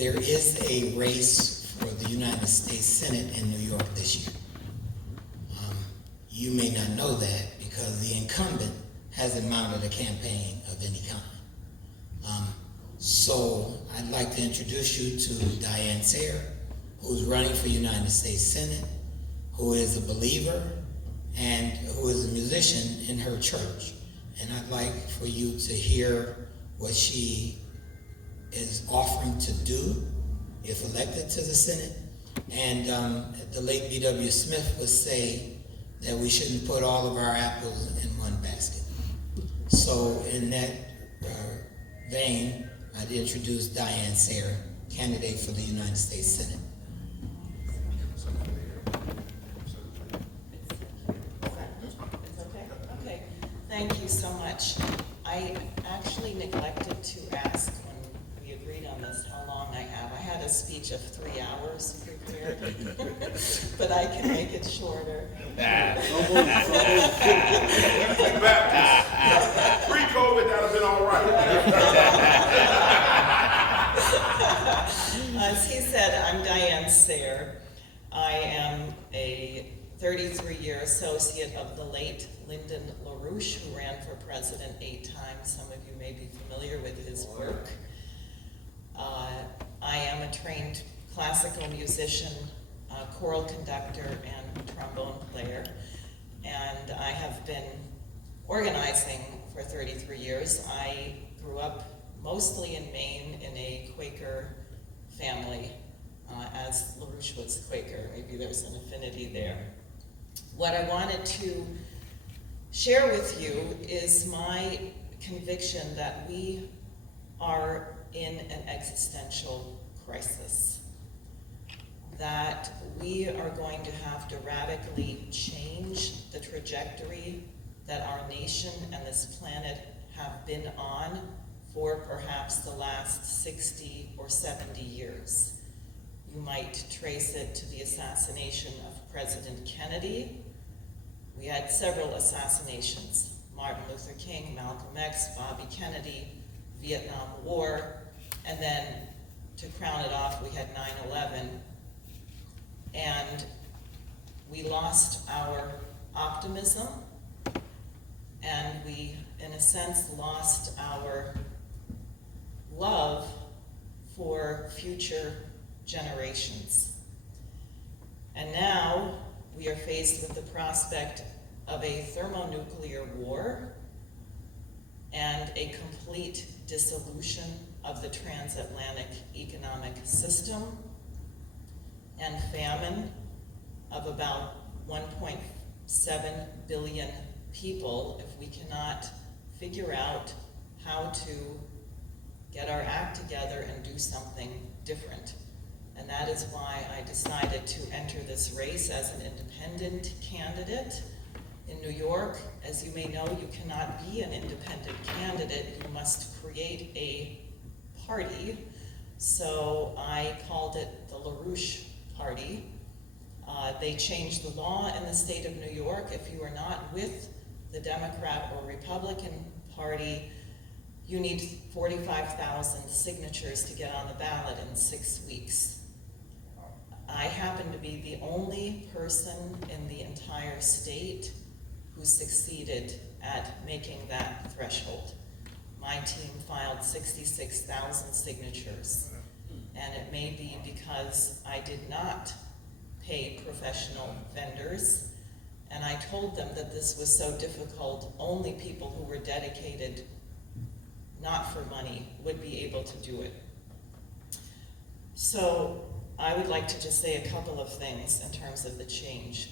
There is a race for the United States Senate in New York this year. You may not know that because the incumbent hasn't mounted a campaign of any kind. So I'd like to introduce you to Diane Sayer, who's running for United States Senate, who is a believer and who is a musician in her church. And I'd like for you to hear what she is offering to do if elected to the Senate. And the late B.W. Smith would say that we shouldn't put all of our apples in one basket. So in that vein, I'd introduce Diane Sayer, candidate for the United States Senate. Okay. Thank you so much. I actually neglected to ask when we agreed on this how long I have. I had a speech of 3 hours prepared, but I can make it shorter. Pre-COVID, that would have been all right. As he said, I'm Diane Sayer. I am a 33-year associate of the late Lyndon LaRouche, who ran for president 8 times. Some of you may be familiar with his work. I am a trained classical musician, choral conductor, and trombone player. And I have been organizing for 33 years. I grew up mostly in Maine in a Quaker family, as LaRouche was Quaker. Maybe there's an affinity there. What I wanted to share with you is my conviction that we are in an existential crisis, that we are going to have to radically change the trajectory that our nation and this planet have been on for perhaps the last 60 or 70 years. You might trace it to the assassination of President Kennedy. We had several assassinations: Martin Luther King, Malcolm X, Bobby Kennedy, Vietnam War, and then to crown it off, we had 9/11. And we lost our optimism, and we, in a sense, lost our love for future generations. And now we are faced with the prospect of a thermonuclear war and a complete dissolution of the transatlantic economic system, and famine of about 1.7 billion people if we cannot figure out how to get our act together and do something different. And that is why I decided to enter this race as an independent candidate. In New York, as you may know, you cannot be an independent candidate. You must create a party. So I called it the LaRouche Party. They changed the law in the state of New York. If you are not with the Democrat or Republican Party, you need 45,000 signatures to get on the ballot in 6 weeks. I happen to be the only person in the entire state who succeeded at making that threshold. My team filed 66,000 signatures, and it may be because I did not pay professional vendors, and I told them that this was so difficult, only people who were dedicated, not for money, would be able to do it. So I would like to just say a couple of things in terms of the change.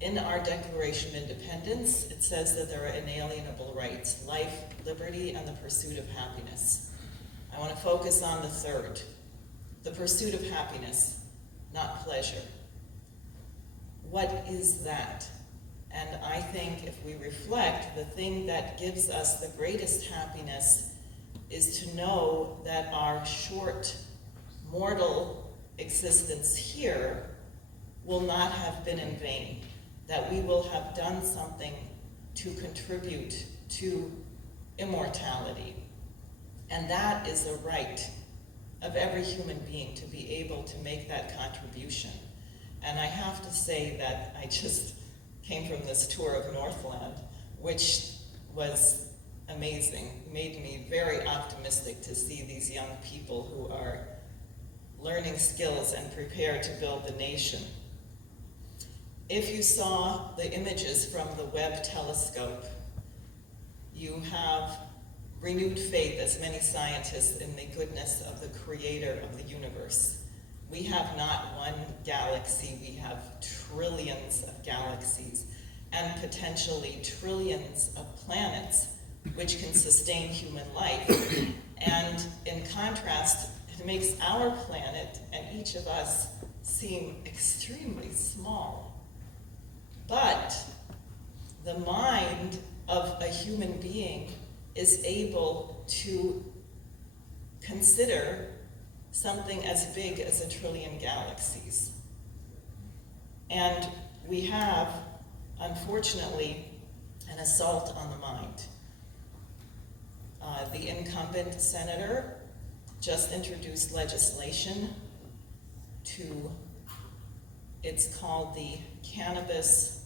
In our Declaration of Independence, it says that there are inalienable rights: life, liberty, and the pursuit of happiness. I want to focus on the third, the pursuit of happiness, not pleasure. What is that? And I think if we reflect, the thing that gives us the greatest happiness is to know that our short mortal existence here will not have been in vain, that we will have done something to contribute to immortality. And that is a right of every human being to be able to make that contribution. And I have to say that I just came from this tour of Northland, which was amazing, made me very optimistic to see these young people who are learning skills and prepared to build the nation. If you saw the images from the Webb telescope, you have renewed faith, as many scientists, in the goodness of the creator of the universe. We have not one galaxy, we have trillions of galaxies and potentially trillions of planets which can sustain human life. And in contrast, it makes our planet and each of us seem extremely small. But the mind of a human being is able to consider something as big as a trillion galaxies. And we have, unfortunately, an assault on the mind. The incumbent senator just introduced legislation it's called the Cannabis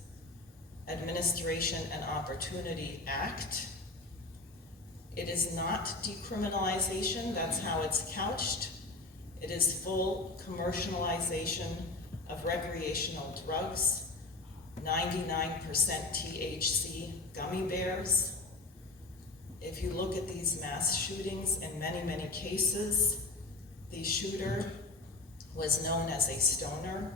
Administration and Opportunity Act. It is not decriminalization, that's how it's couched. It is full commercialization of recreational drugs, 99% THC gummy bears. If you look at these mass shootings, in many, many cases, the shooter was known as a stoner,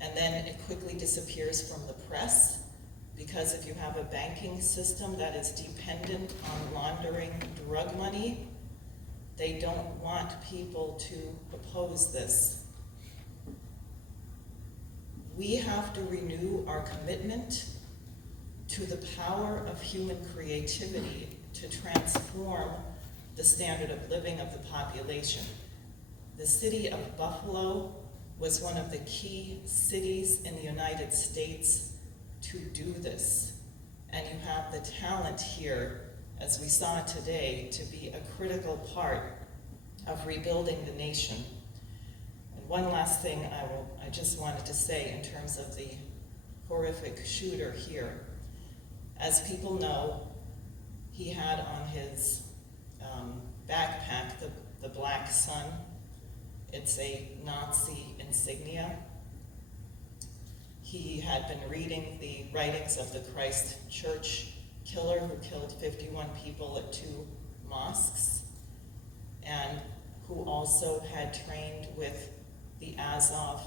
and then it quickly disappears from the press, because if you have a banking system that is dependent on laundering drug money, they don't want people to oppose this. We have to renew our commitment to the power of human creativity to transform the standard of living of the population. The city of Buffalo was one of the key cities in the United States to do this. And you have the talent here, as we saw today, to be a critical part of rebuilding the nation. And one last thing I just wanted to say in terms of the horrific shooter here. As people know, he had on his backpack the black sun. It's a Nazi insignia. He had been reading the writings of the Christ Church killer who killed 51 people at 2 mosques, and who also had trained with the Azov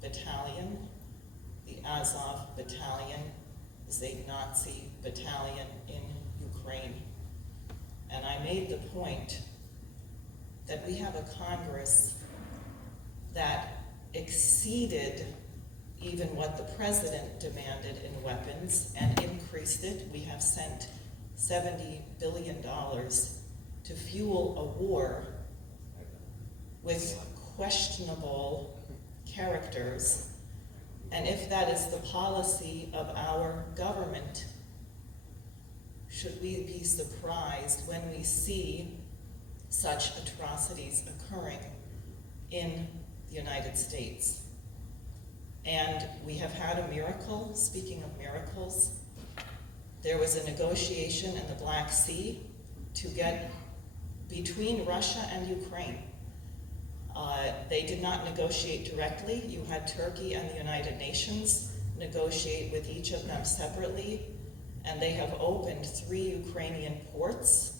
Battalion. The Azov Battalion is a Nazi battalion in Ukraine. And I made the point that we have a Congress that exceeded even what the president demanded in weapons and increased it. We have sent $70 billion to fuel a war with questionable characters. And if that is the policy of our government, should we be surprised when we see such atrocities occurring in the United States? And we have had a miracle. Speaking of miracles, there was a negotiation in the Black Sea to get between Russia and Ukraine. They did not negotiate directly. You had Turkey and the United Nations negotiate with each of them separately, and they have opened 3 Ukrainian ports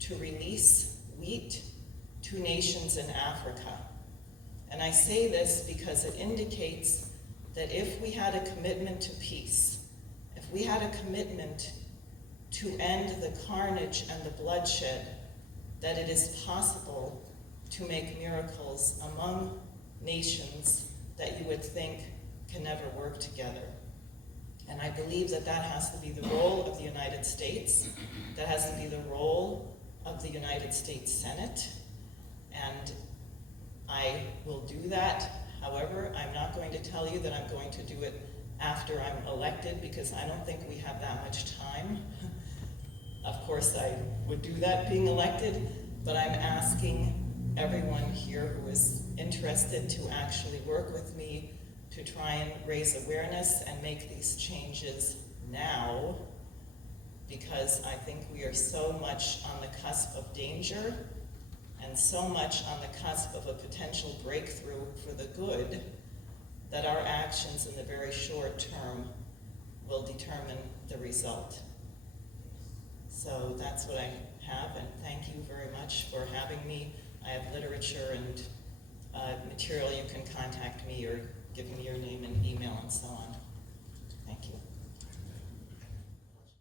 to release wheat to nations in Africa. And I say this because it indicates that if we had a commitment to peace, if we had a commitment to end the carnage and the bloodshed, that it is possible to make miracles among nations that you would think can never work together. And I believe that that has to be the role of the United States, that has to be the role of the United States Senate, and I will do that. However, I'm not going to tell you that I'm going to do it after I'm elected, because I don't think we have that much time. Of course, I would do that being elected, but I'm asking everyone here who is interested to actually work with me to try and raise awareness and make these changes now, because I think we are so much on the cusp of danger and so much on the cusp of a potential breakthrough for the good that our actions in the very short term will determine the result. So that's what I have, and thank you very much for having me. I have literature and material. You can contact me or give me your name and email and so on. Thank you.